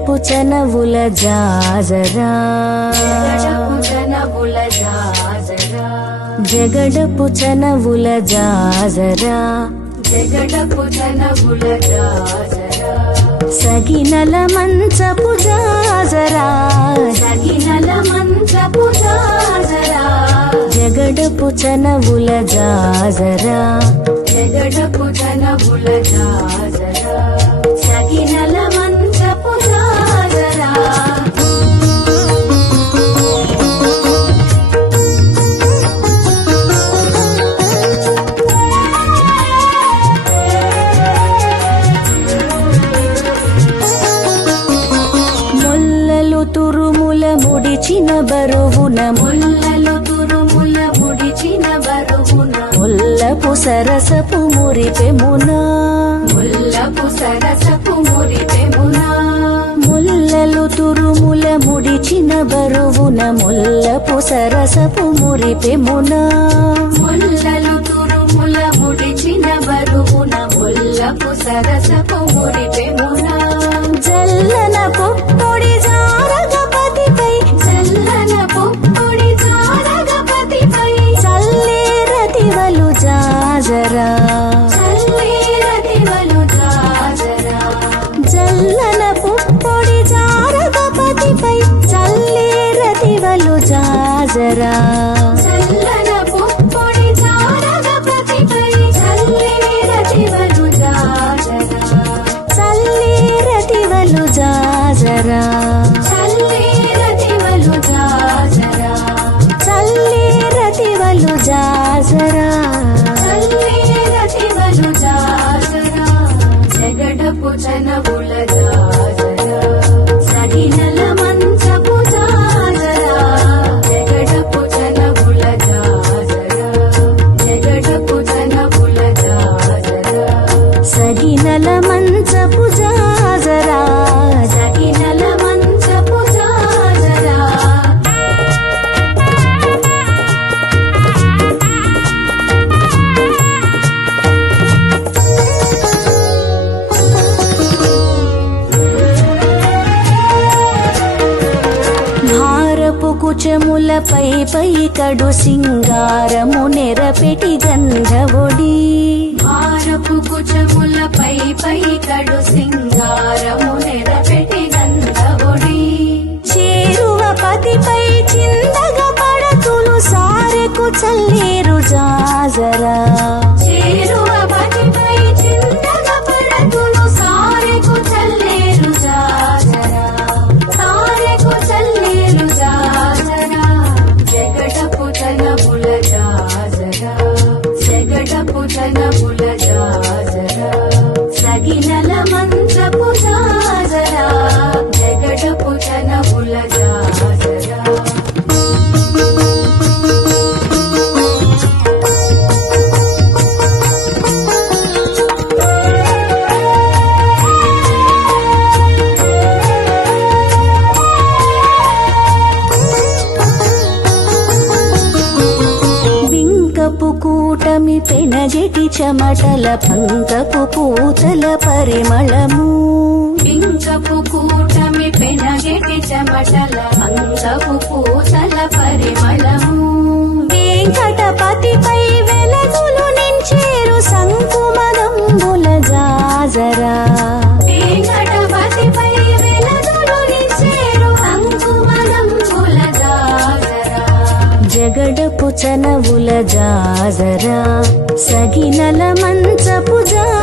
జగడపు చనవుల జాజరా జగడపు చనవుల జాజరా సగినల మంచపు జాజరా జగడపు చనవుల జాజరా సగినల మంచపు జాజరా ముల్లలు తురుముల ముడిచిన బరువున ముల్లలు తురుముల ముడిచిన బరువున ముల్లపు సరసపు మురిపెమున ముల్లపు సరసపు మురిపెమున ముల్లలు తురుముల ముడిచిన బరువున ముల్లపు సరసపు మురిపెమున ముల్లలు తురుముల ముడిచిన బరువున ముల్లపు సరసపు మురిపెమున జల్లన పొప్పొడి జారగపతిపై చల్లన పొప్పుడి జారగపతిపై చల్లేరతివలు జాజరా చల్లేరతివలు జాజరా జల్లన పొప్పొడి జారగపతిపై చల్లేరతివలు జాజరా చల్లన పొప్పుడి జారగపతిపై చల్లేరతివలు జాజరా చల్లేరతివలు జాజరా చల్లేరతివలు జాజరా చల్లేరతివలు జాజరా చల్లేరతివలు జాజరా జగడపు చనవుల జాజరా సగినల మంచపు జాజరా జగడపు చనవుల జాజరా జగడపు చనవుల జాజరా సగినల మంచపు జాజరా సగినల మంచపు జాజరా భారపు కుచములపై పై కడు సింగారము నెరపెటి గంధవొడి భారపు కుచములపై పై కడు సింగారము నెరపెటి గంధవొడి చేరువ పతిపై చిందగ పడతులు సారెకు చల్లేరు జాజరా చేరువ పతిపై చింతగ పడతులు సారెకు చల్లేరు జాజరా సారెకు చల్లేరు జాజరా జగడపు చనవుల జాజరా జగడపు చనవుల జాజరా సగినల మంచపు జాజరా జగడపు చనవుల జాజరా బింకపు కూటమి పెనజెటి చెమటల పంకపు పూతల పరిమళము పింకపు కూటమి పెనగెటి చెమటల అంకపు పూతల పరిమళము వెంకటపతిపై వెలగులు నించేరు సంకుమదంబుల జాజరా వెంకటపతిపై వెలదులు నిచ్చేరు అంకుమదంబుల జాజరా జగడపు చనవుల జాజరా సగినల మంచపు జాజరా